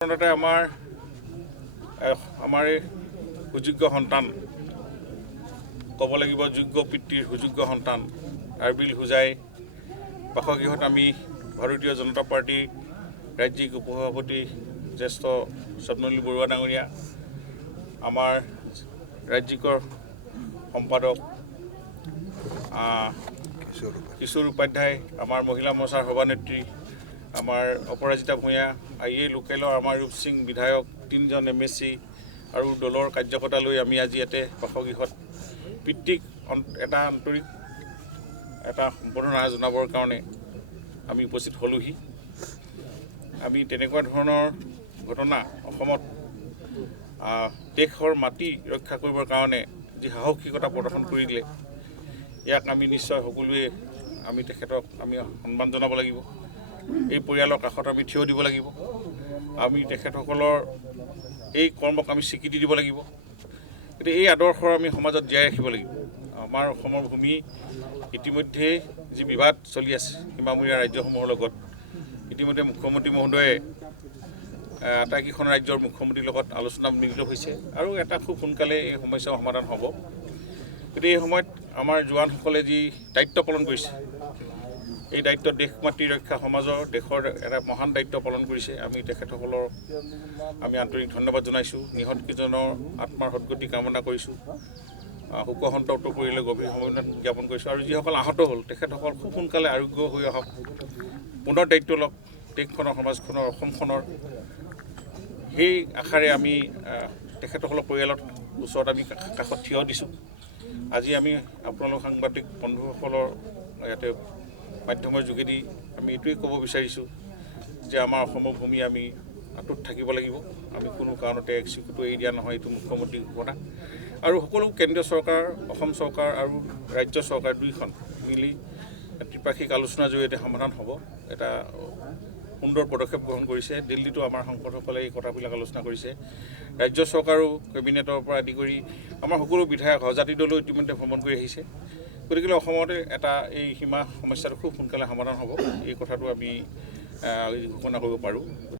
আমাৰ সুযোগ্য সন্তান ক'ব লাগিব যোগ্য পিতৃৰ সুযোগ্য সন্তান আৰবিল হুজাই বাসগৃহত আমি ভাৰতীয় জনতা পাৰ্টিৰ ৰাজ্যিক উপসভাপতি জ্যেষ্ঠ স্বপ্নলীল বৰুৱা ডাঙৰীয়া আমাৰ ৰাজ্যিকৰ সম্পাদক কিশোৰ উপাধ্যায় আমাৰ মহিলা মৰ্চাৰ সভানেত্ৰী আমাৰ অপৰাজিতা ভূঞা আইএ লোকেলৰ আমাৰ ৰূপ সিং বিধায়ক 3জন MSC আৰু দলৰ কাৰ্যকৰ্তা লৈ আমি আজি ইয়াতে বাসগৃহত পিতৃক এটা আন্তৰিক এটা সম্বৰ্ধনা জনাবৰ কাৰণে আমি উপস্থিত হলোহি। আমি তেনেকুৱা ধৰণৰ ঘটনা অসমত দেশৰ মাটি ৰক্ষা কৰিবৰ কাৰণে যি সাহসিকতা প্ৰদৰ্শন কৰিলে ইয়াক আমি নিশ্চয় সকলোৱে আমি তেখেতক আমি সন্মান জনাব লাগিব। এই পৰিয়ালৰ কাষত আমি থিয় দিব লাগিব। আমি তেখেতসকলৰ এই কৰ্মক আমি স্বীকৃতি দিব লাগিব। গতিকে এই আদৰ্শ আমি সমাজত জীয়াই ৰাখিব লাগিব। আমাৰ অসমৰ ভূমি ইতিমধ্যে যি বিবাদ চলি আছে সীমামূৰীয়া ৰাজ্যসমূহৰ লগত ইতিমধ্যে মুখ্যমন্ত্ৰী মহোদয়ে আটাইকেইখন ৰাজ্যৰ মুখ্যমন্ত্ৰীৰ লগত আলোচনাত মিলিত হৈছে আৰু এটা খুব সোনকালে এই সমস্যাৰ সমাধান হ'ব। গতিকে এই সময়ত আমাৰ জোৱানসকলে যি দায়িত্ব পালন কৰিছে এই দায়িত্ব দেশ মাতৃ ৰক্ষা সমাজৰ দেশৰ এটা মহান দায়িত্ব পালন কৰিছে। আমি তেখেতসকলৰ আমি আন্তৰিক ধন্যবাদ জনাইছোঁ। নিহতকেইজনৰ আত্মাৰ সদ্গতি কামনা কৰিছোঁ। শোকসন্তপ্ত পৰিয়াললৈ গভীৰ সমবেদনা জ্ঞাপন কৰিছোঁ আৰু যিসকল আহত হ'ল তেখেতসকল খুব সোনকালে আৰোগ্য হৈ আহক, পুনৰ দায়িত্ব লওক দেশখনৰ সমাজখনৰ অসমখনৰ। সেই আশাৰে আমি তেখেতসকলৰ পৰিয়ালৰ ওচৰত আমি কাষত থিয় দিছোঁ। আজি আমি আপোনালোক সাংবাদিক বন্ধুসকলৰ ইয়াতে মাধ্যমৰ যোগেদি আমি এইটোৱেই ক'ব বিচাৰিছোঁ যে আমাৰ অসমৰ ভূমি আমি আঁতৰত থাকিব লাগিব। আমি কোনো কাৰণতে এক্সিকিউটিভ এৰি দিয়া নহয়। এইটো মুখ্যমন্ত্ৰীৰ ঘোষণা আৰু সকলো কেন্দ্ৰীয় চৰকাৰ, অসম চৰকাৰ আৰু ৰাজ্য চৰকাৰ দুইখন মিলি ত্ৰিপাক্ষিক আলোচনাৰ জৰিয়তে সমাধান হ'ব। এটা সুন্দৰ পদক্ষেপ গ্ৰহণ কৰিছে। দিল্লীতো আমাৰ সাংসদসকলে এই কথাবিলাক আলোচনা কৰিছে। ৰাজ্য চৰকাৰো কেবিনেটৰ পৰা আদি কৰি আমাৰ সকলো বিধায়ক সজাতি দলো ইতিমধ্যে ভ্ৰমণ কৰি আহিছে। গতিকে অসমতে এটা এই সীমা সমস্যাটো খুব সোনকালে সমাধান হ'ব, এই কথাটো আমি ঘোষণা কৰিব পাৰোঁ।